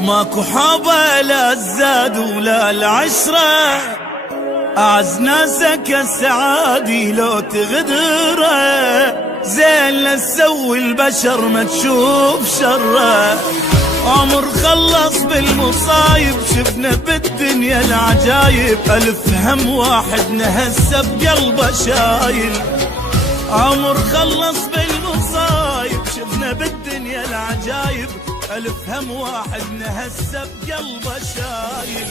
ماكو حوبة لا الزاد ولا العشرة، أعز ناسك السعادي لو تغدره، زين لا تسوي البشر ما تشوف شره. عمر خلص بالمصايب شفنا بالدنيا العجايب، ألف هم واحد نهسه بقلبه شايل. عمر خلص بالمصايب شفنا بالدنيا العجايب، ألف هم واحد نهسه بقلبه شايل.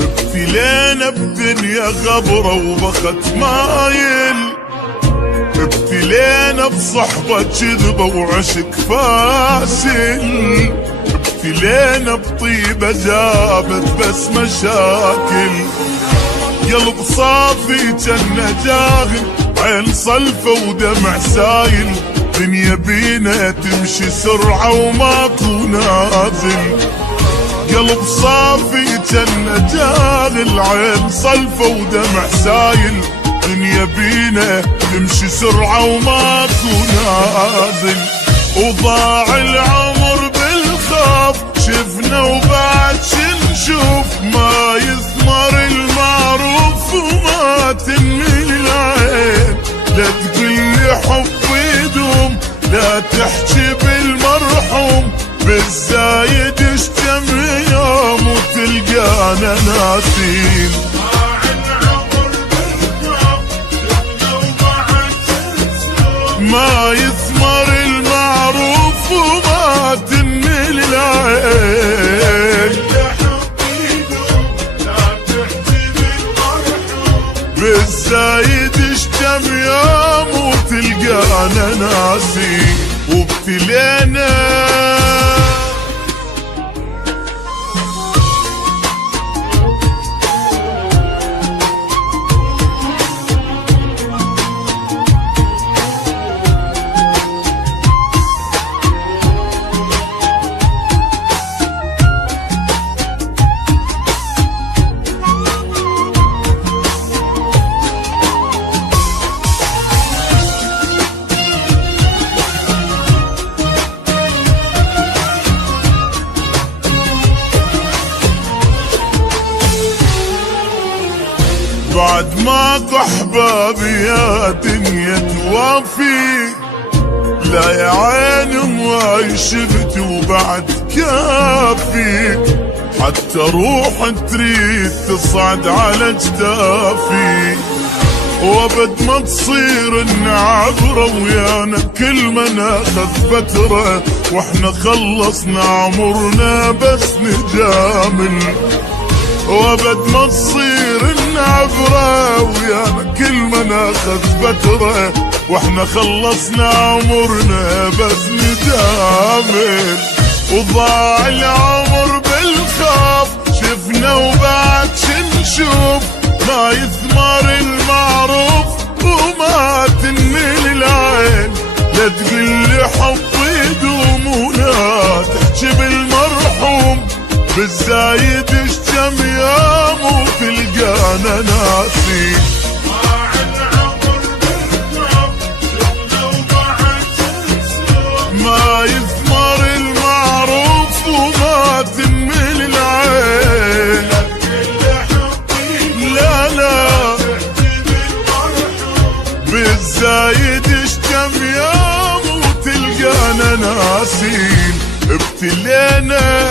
ابتلينا بدنيا غبرة وبخت مايل، ابتلينا بصحبة كذبة وعشق فاشل، ابتلينا بطيبة جابت بس مشاكل. قلب صافي جنة جاهل، عين صلفة ودمع سايل، دنيا بينا تمشي سرعة وماكو نازل. قلب صافي جنة جاهل، عين صلفة ودمع سايل، دنيا بينا تمشي سرعة وماكو نازل. وضاع العمر بالخوف شفنا وبعد شنشوف، ما يثمر المعروف وما تنمي العين. لا تقلي حب يدوم، لا تحكي بالمرحوم، بالزايد اشتم يوم وتلقانا ناسين. ما يثمر المعروف وما تنمي العين. بالزايد اشتم يوم وتلقانا ناسين. وابتلينا بعد ماكو احبابي يا دنيا توافي، لا يا عين ما شفت وبعد كافي، حتى روح تريد تصعد على جدافي. وابد ما تصير النعبرة ويانا كل ما ناخذ فترة، واحنا خلصنا عمرنا بس نجامل. وابد ما تصير النعبرة ويانا كل ما ناخذ فترة، واحنا خلصنا عمرنا بس ندامل. وضاع العمر بالخوف شفنا وبعد شنشوف، ما يثمر المعروف وما تنمي العين. لا تقلي حب يدوم ولا تحكي بالمرحوم، بالزايد اشتم يوم وتلقانا ناسي. ما يثمر المعروف وما تنمي العين. لا لا بالزايد اشتم يوم وتلقانا ناسين. ابتلينا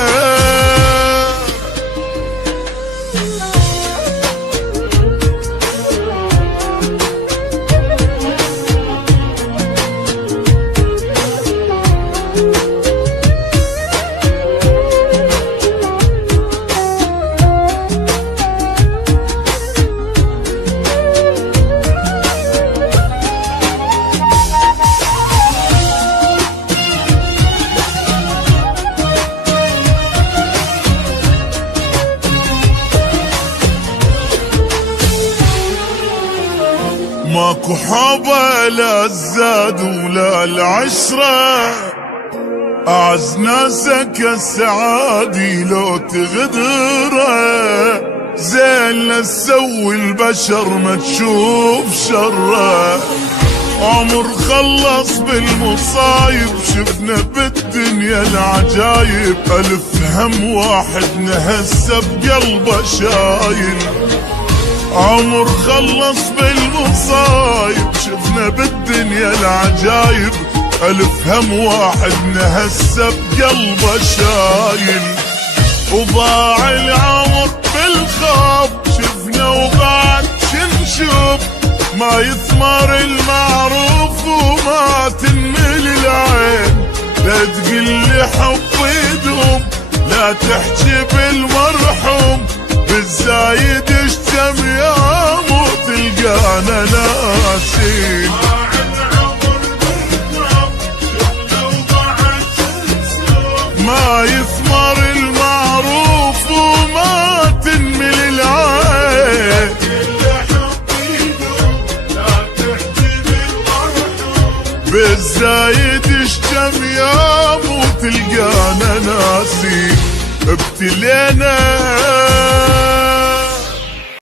ماكو حبة لا الزاد ولا العشرة، أعز ناسك السعادي لو تغدره، زين لا تسوي البشر ما تشوف شره. عمر خلص بالمصايب شفنا بالدنيا العجايب، ألف هم واحد نهسه بقلبه شايل. عمر خلص بالمصايب شفنا بالدنيا العجايب، ألف هم واحد نهسه بقلبه شايل. وضاع العمر بالخوف شفنا وبعد شنشوف، ما يثمر المعروف وما تنمل العين. لا تقلي حب يدوم لا تحكي بالمرحوم، بالزايد اشتم يوم وتلقانا ناسين. ما يثمر المعروف وما تنمل العين، بالزايد اشتم يوم وتلقانا ناسين. ابتلينا